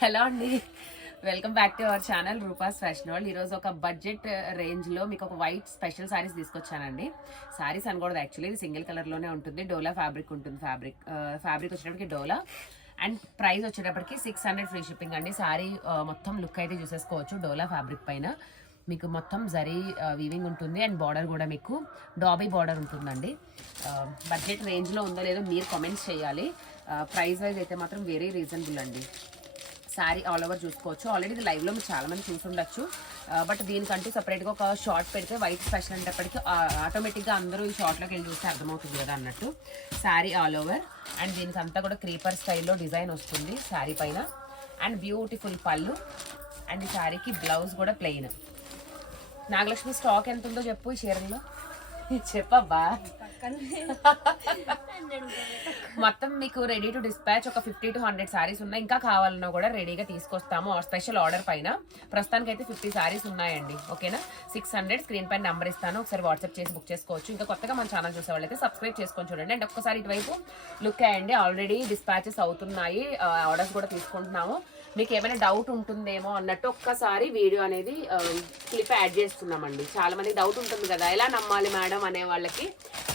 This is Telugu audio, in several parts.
హలో అండి, welcome back to our channel Rupa's fashion world. ఈరోజు ఒక బడ్జెట్ రేంజ్లో మీకు ఒక వైట్ స్పెషల్ సారీస్ తీసుకొచ్చానండి. సారీస్ అనకూడదు, యాక్చువల్లీ ఇది సింగిల్ కలర్లోనే ఉంటుంది. డోలా ఫ్యాబ్రిక్ ఉంటుంది. ఫ్యాబ్రిక్ వచ్చేటప్పటికి డోలా అండ్ ప్రైస్ వచ్చేటప్పటికి 600 ఫ్రీ షిప్పింగ్ అండి. సారీ మొత్తం లుక్ అయితే చూసేసుకోవచ్చు. డోలా ఫ్యాబ్రిక్ పైన మీకు మొత్తం జరీ వీవింగ్ ఉంటుంది అండ్ బార్డర్ కూడా మీకు డాబీ బార్డర్ ఉంటుందండి. బడ్జెట్ రేంజ్లో ఉందో లేదో మీరు కామెంట్స్ చేయాలి. ప్రైస్ వైజ్ అయితే మాత్రం వెరీ రీజనబుల్ అండి. శారీ ఆల్ ఓవర్ చూసుకోవచ్చు. ఆల్రెడీ ఇది లైవ్లో మీరు చాలామంది చూసుండొచ్చు. బట్ దీనికంటూ సపరేట్గా ఒక షార్ట్ పెడితే వైట్ స్పెషల్ అనేటప్పటికీ ఆటోమేటిక్గా అందరూ ఈ షార్ట్లోకి వెళ్ళి చూస్తే అర్థమవుతుంది కదా అన్నట్టు. శారీ ఆల్ ఓవర్ అండ్ దీనికి అంతా కూడా క్రీపర్ స్టైల్లో డిజైన్ వస్తుంది శారీ పైన అండ్ బ్యూటిఫుల్ పళ్ళు అండ్ ఈ శారీకి బ్లౌజ్ కూడా ప్లెయిన్. నాగలక్ష్మి స్టాక్ ఎంత ఉందో చెప్పు ఈ చీరల్లో. చెప్పబ్బా. మొత్తం మీకు రెడీ టు డిస్పాచ్ ఒక 50 to 100 సారీస్ ఉన్నాయి. ఇంకా కావాలన్నా కూడా రెడీగా తీసుకొస్తాము స్పెషల్ ఆర్డర్ పైన. ప్రస్తుతానికి అయితే 50 సారీస్ ఉన్నాయండి. ఓకేనా, 600 స్క్రీన్ పైన నెంబర్ ఇస్తాను, ఒకసారి వాట్సాప్ చేసి బుక్ చేసుకోవచ్చు. ఇంకా కొత్తగా మన ఛానల్ చూసే వాళ్ళైతే సబ్స్క్రైబ్ చేసుకొని చూడండి. అండ్ ఒక్కసారి ఇటువైపు లుక్ అయ్యండి. ఆల్రెడీ డిస్పాచెస్ అవుతున్నాయి, ఆర్డర్స్ కూడా తీసుకుంటున్నాము. మీకు ఏమైనా డౌట్ ఉంటుందేమో అన్నట్టు ఒక్కసారి వీడియో అనేది క్లిప్ యాడ్ చేస్తున్నామండి. చాలా మంది డౌట్ ఉంటుంది కదా, ఎలా నమ్మాలి మేడం అనే వాళ్ళకి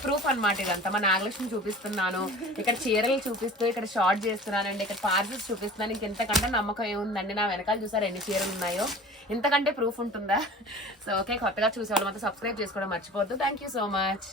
ప్రూఫ్ అనమాట ఇదంతా. మా నాగలక్ష్మి చూపిస్తున్నాను, ఇక్కడ చీరలు చూపిస్తూ ఇక్కడ షార్ట్ చేస్తున్నానండి, ఇక్కడ పార్సల్స్ చూపిస్తున్నాను. ఇంకెంతకంటే నమ్మకం ఏముందండి. నా వెనకాల చూసారు ఎన్ని చీరలు ఉన్నాయో, ఇంతకంటే ప్రూఫ్ ఉంటుందా? సో ఓకే, కొత్తగా చూసేవాళ్ళు మాత్రం సబ్స్క్రైబ్ చేసుకోవడం మర్చిపోవద్దు. Thank you so much.